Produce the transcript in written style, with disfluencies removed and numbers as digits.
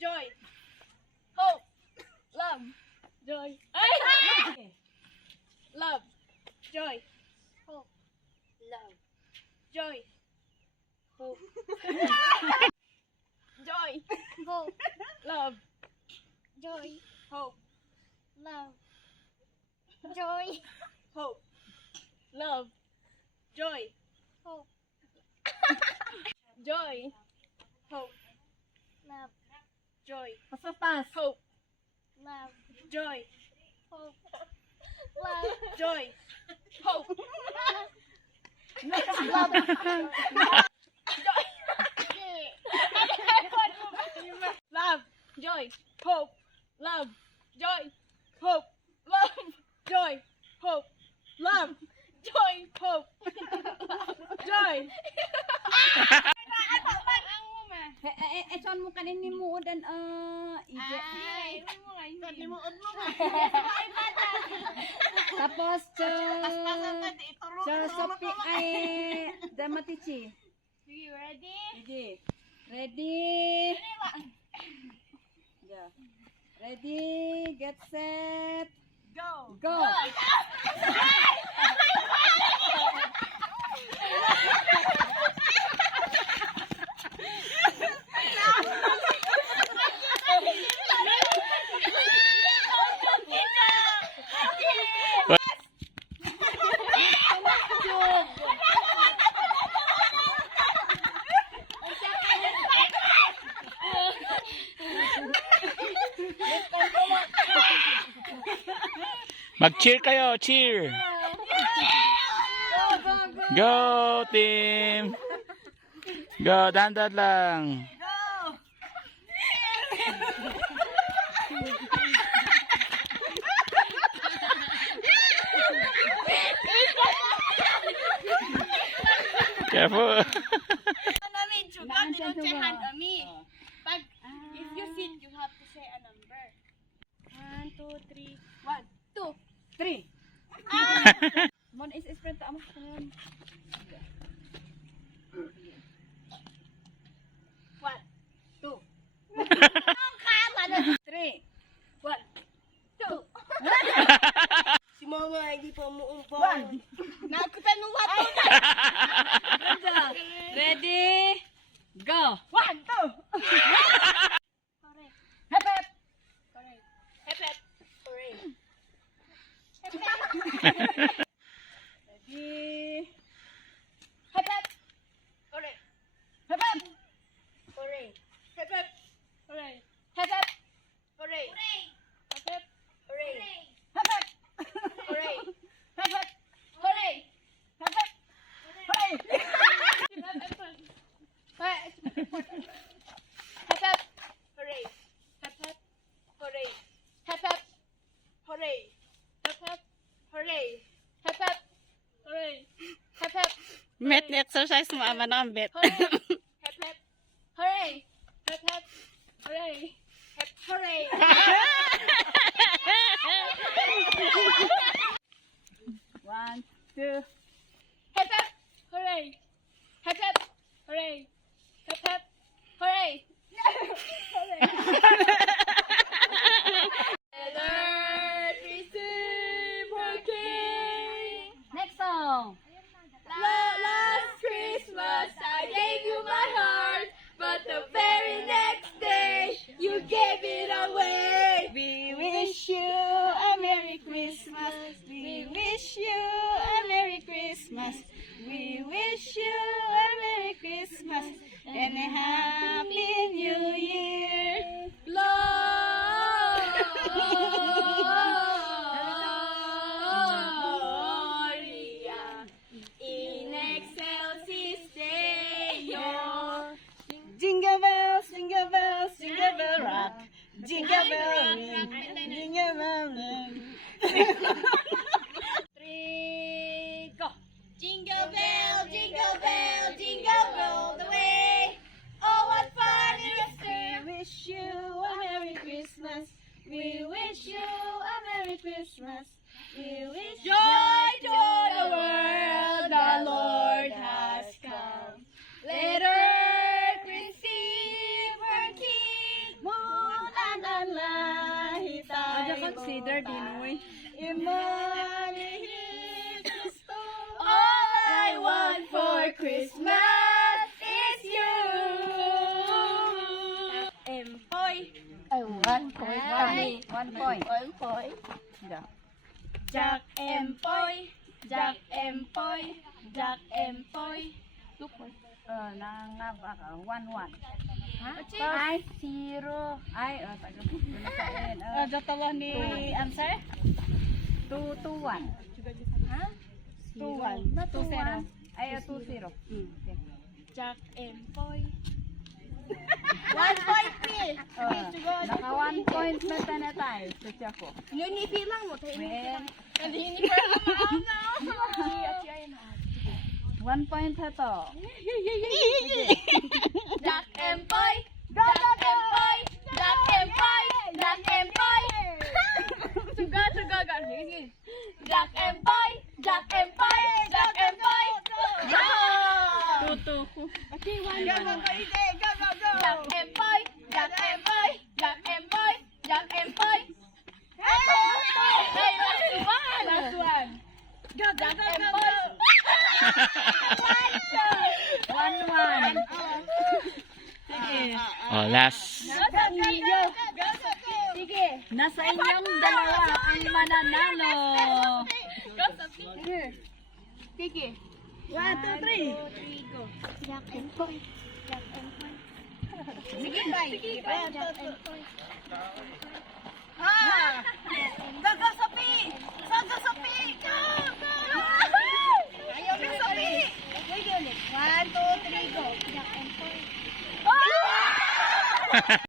joy, hope, love, joy. Ay! Love, joy, hope, love, joy, hope, joy, hope, love, joy, hope, love, joy, hope, love, joy, hope, joy, hope, love, joy, Pasapas. hope, love, joy, hope, love, joy, hope, love, love, joy, hope, love, joy, hope, love, joy, hope, love, joy, hope, joy. Eton mo kanin ni mo dan ije. Tapos sopi ay damatici. You ready? Sige. Ready? Yeah. Ready, get set, Go. go. Mag-cheer kayo, cheer. Go, team. Go, dahan-dahan lang. Careful. If you sit, you have to say a number. 1, 2, 3. 1, 2. 3. Mon is sprint amo. 1, 2. 3. 1, 2. Si mama hindi pa umuumpong. 1. Nakita nung wato. Ready? Go. 1, 2. Correct. Hep hep. Correct. Hep hep. Correct. Hep hep. Ready? Hep hep. Correct. Hep hep. Correct. Hep hep. Correct. Hep hep. Correct. Hep hep. Correct. Hep hep. Correct. Hep hep. Correct. Hep hep. Hooray! Hep hep. Hooray. Hep hep. Hooray. Hep hep. Hooray. Hep hep. Hooray. Hep hep. Hooray. Hep hep. Met exercise mo ama na ang bet. Hooray. Hep hep. Hooray. Hep hep. Hooray. Hep hooray. 1, 2. Hep hep. Hooray. Hep hep. Hooray. Hep hep. Hooray. Hooray. Alert, receive her king. Next song. Last Christmas I gave you my heart, but the very next day you gave it away. We wish you a Merry Christmas. We wish you a Merry Christmas. We wish you a Merry Christmas and a Happy New Year. Gloria in excelsis Deo. Jingle bells, jingle bells, jingle bell rock. Jingle bell ring, jingle bell ring. 3, go. Jingle bell, jingle bell, jingle all the way. Oh, what fun it is to We wish you a Merry Christmas. We wish you a Merry Christmas. We wish joy to the world, the Lord has come. Let earth receive her King. consider din, uy. Imani Cristo. All I want for Christmas is you. Empoy. Ay, 1 point. Ay, 1 point. 1 point. Jack Empoy. Jack Empoy. Jack Empoy. 2 points. Nangaba ka, 1-1. Ha? Ay, 0. Ay, taga pinasain. Datawa ni answer? 2-1. Ha? 2-1. 2-0. Ay, 2-0. Okay. Jack Empoy. 1 point, please. Naka 1 point meta na tayo. Sa ko. Unifi lang mo. Well, Hindi uniform mo na. 1 point na to. Jack Empoy. Jack Empoy. Jack Empoy. Jack Empoy. Suga. Sige. Jack Empoy. Jack Empoy. Jack Empoy. Tutu. Jack Empoy. Jack Empoy. Jack Empoy. Jack Empoy. Hey, last one. Jack Empoy. 1-1. Oh, last. Sige. Nasa inyong dalawa ang mananalo. Sige. 1, 2, 3. Go. Jack Empoy. Jack Empoy. Sige, bye. Jack Empoy. Gagasapi! Gagasapi!